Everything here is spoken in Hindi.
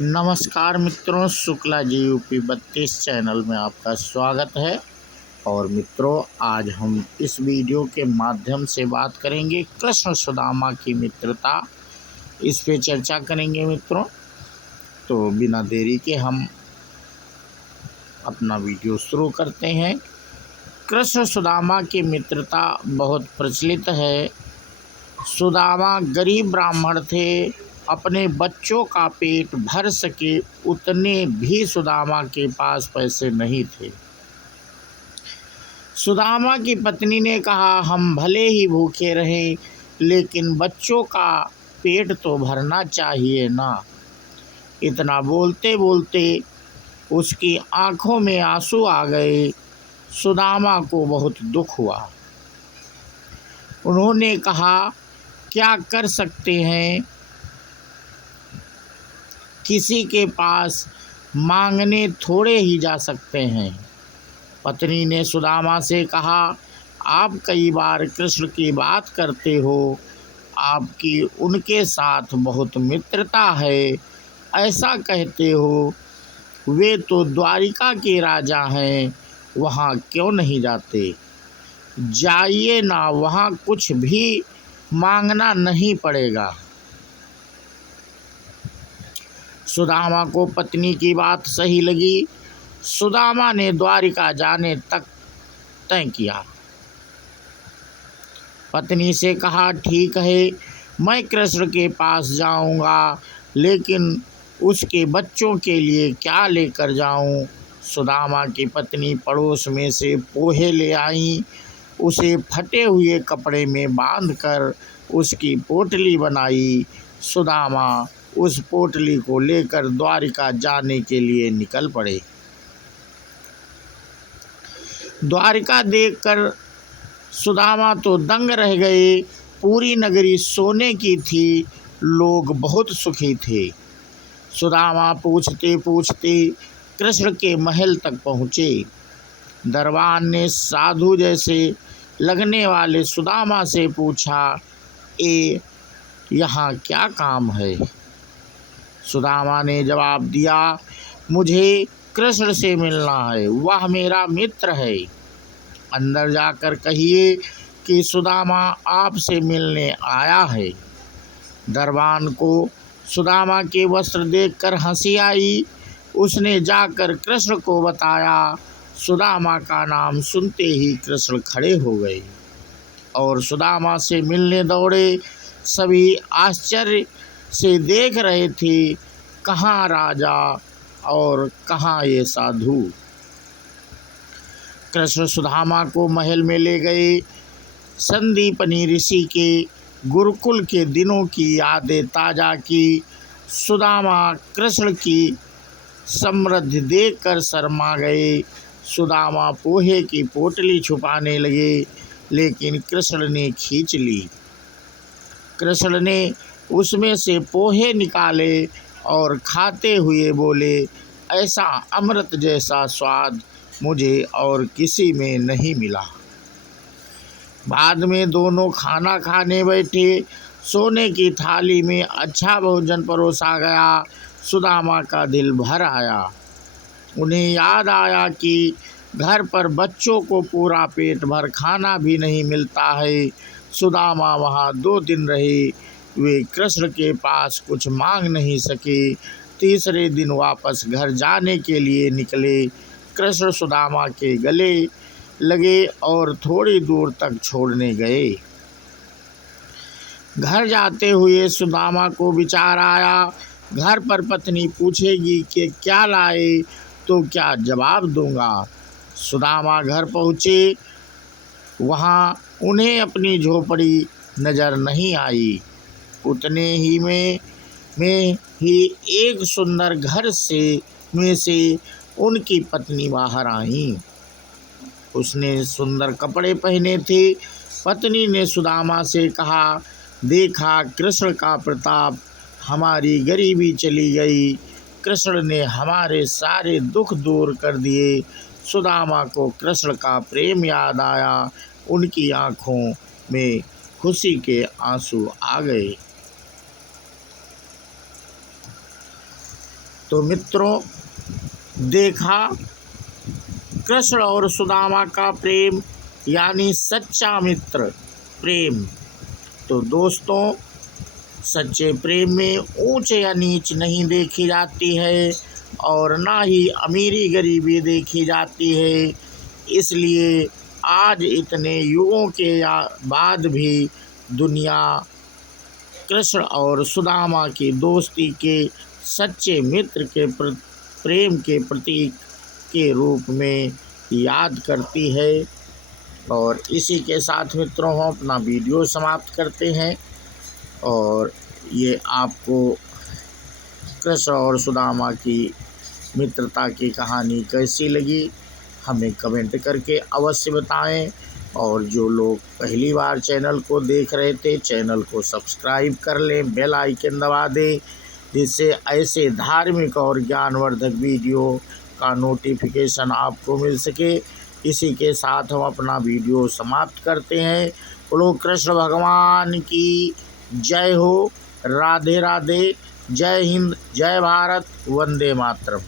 नमस्कार मित्रों, शुक्ला जी यूपी 32 चैनल में आपका स्वागत है। और मित्रों, आज हम इस वीडियो के माध्यम से बात करेंगे कृष्ण सुदामा की मित्रता, इस पे चर्चा करेंगे मित्रों। तो बिना देरी के हम अपना वीडियो शुरू करते हैं। कृष्ण सुदामा की मित्रता बहुत प्रचलित है। सुदामा गरीब ब्राह्मण थे, अपने बच्चों का पेट भर सके उतने भी सुदामा के पास पैसे नहीं थे। सुदामा की पत्नी ने कहा, हम भले ही भूखे रहें, लेकिन बच्चों का पेट तो भरना चाहिए ना। इतना बोलते बोलते उसकी आंखों में आंसू आ गए। सुदामा को बहुत दुख हुआ। उन्होंने कहा, क्या कर सकते हैं, किसी के पास मांगने थोड़े ही जा सकते हैं। पत्नी ने सुदामा से कहा, आप कई बार कृष्ण की बात करते हो, आपकी उनके साथ बहुत मित्रता है, ऐसा कहते हो। वे तो द्वारिका के राजा हैं, वहाँ क्यों नहीं जाते? जाइए ना, वहाँ कुछ भी मांगना नहीं पड़ेगा। सुदामा को पत्नी की बात सही लगी। सुदामा ने द्वारिका जाने तक तय किया। पत्नी से कहा, ठीक है, मैं कृष्ण के पास जाऊंगा, लेकिन उसके बच्चों के लिए क्या लेकर जाऊं? सुदामा की पत्नी पड़ोस में से पोहे ले आई। उसे फटे हुए कपड़े में बांधकर उसकी पोटली बनाई। सुदामा उस पोटली को लेकर द्वारिका जाने के लिए निकल पड़े। द्वारिका देखकर सुदामा तो दंग रह गए। पूरी नगरी सोने की थी, लोग बहुत सुखी थे। सुदामा पूछते पूछते कृष्ण के महल तक पहुँचे। दरबान ने साधु जैसे लगने वाले सुदामा से पूछा, यहाँ क्या काम है? सुदामा ने जवाब दिया, मुझे कृष्ण से मिलना है, वह मेरा मित्र है। अंदर जाकर कहिए कि सुदामा आपसे मिलने आया है। दरबान को सुदामा के वस्त्र देखकर हंसी आई। उसने जाकर कृष्ण को बताया। सुदामा का नाम सुनते ही कृष्ण खड़े हो गए और सुदामा से मिलने दौड़े। सभी आश्चर्य से देख रहे थे, कहाँ राजा और कहाँ ये साधु। कृष्ण सुदामा को महल में ले गए। संदीपनी ऋषि के गुरुकुल के दिनों की यादें ताज़ा की। सुदामा कृष्ण की समृद्धि देखकर शर्मा गए। सुदामा पोहे की पोटली छुपाने लगे, लेकिन कृष्ण ने खींच ली। कृष्ण ने उसमें से पोहे निकाले और खाते हुए बोले, ऐसा अमृत जैसा स्वाद मुझे और किसी में नहीं मिला। बाद में दोनों खाना खाने बैठे। सोने की थाली में अच्छा भोजन परोसा गया। सुदामा का दिल भर आया। उन्हें याद आया कि घर पर बच्चों को पूरा पेट भर खाना भी नहीं मिलता है। सुदामा वहाँ 2 दिन रहे। वे कृष्ण के पास कुछ मांग नहीं सके। तीसरे दिन वापस घर जाने के लिए निकले। कृष्ण सुदामा के गले लगे और थोड़ी दूर तक छोड़ने गए। घर जाते हुए सुदामा को विचार आया, घर पर पत्नी पूछेगी कि क्या लाए तो क्या जवाब दूंगा। सुदामा घर पहुँचे। वहाँ उन्हें अपनी झोपड़ी नज़र नहीं आई। उतने ही में ही एक सुंदर घर में से उनकी पत्नी बाहर आई। उसने सुंदर कपड़े पहने थे। पत्नी ने सुदामा से कहा, देखा कृष्ण का प्रताप, हमारी गरीबी चली गई। कृष्ण ने हमारे सारे दुख दूर कर दिए। सुदामा को कृष्ण का प्रेम याद आया। उनकी आँखों में खुशी के आंसू आ गए। तो मित्रों, देखा कृष्ण और सुदामा का प्रेम, यानी सच्चा मित्र प्रेम। तो दोस्तों, सच्चे प्रेम में ऊंच या नीच नहीं देखी जाती है और ना ही अमीरी गरीबी देखी जाती है। इसलिए आज इतने युगों के बाद भी दुनिया कृष्ण और सुदामा की दोस्ती के सच्चे मित्र के प्रेम के प्रतीक के रूप में याद करती है। और इसी के साथ मित्रों, हम अपना वीडियो समाप्त करते हैं। और ये आपको कृष्ण और सुदामा की मित्रता की कहानी कैसी लगी, हमें कमेंट करके अवश्य बताएं। और जो लोग पहली बार चैनल को देख रहे थे, चैनल को सब्सक्राइब कर लें, बेल आइकन दबा दें, जिससे ऐसे धार्मिक और ज्ञानवर्धक वीडियो का नोटिफिकेशन आपको मिल सके। इसी के साथ हम अपना वीडियो समाप्त करते हैं। बोलो कृष्ण भगवान की जय हो। राधे राधे। जय हिंद, जय भारत, वंदे मातरम।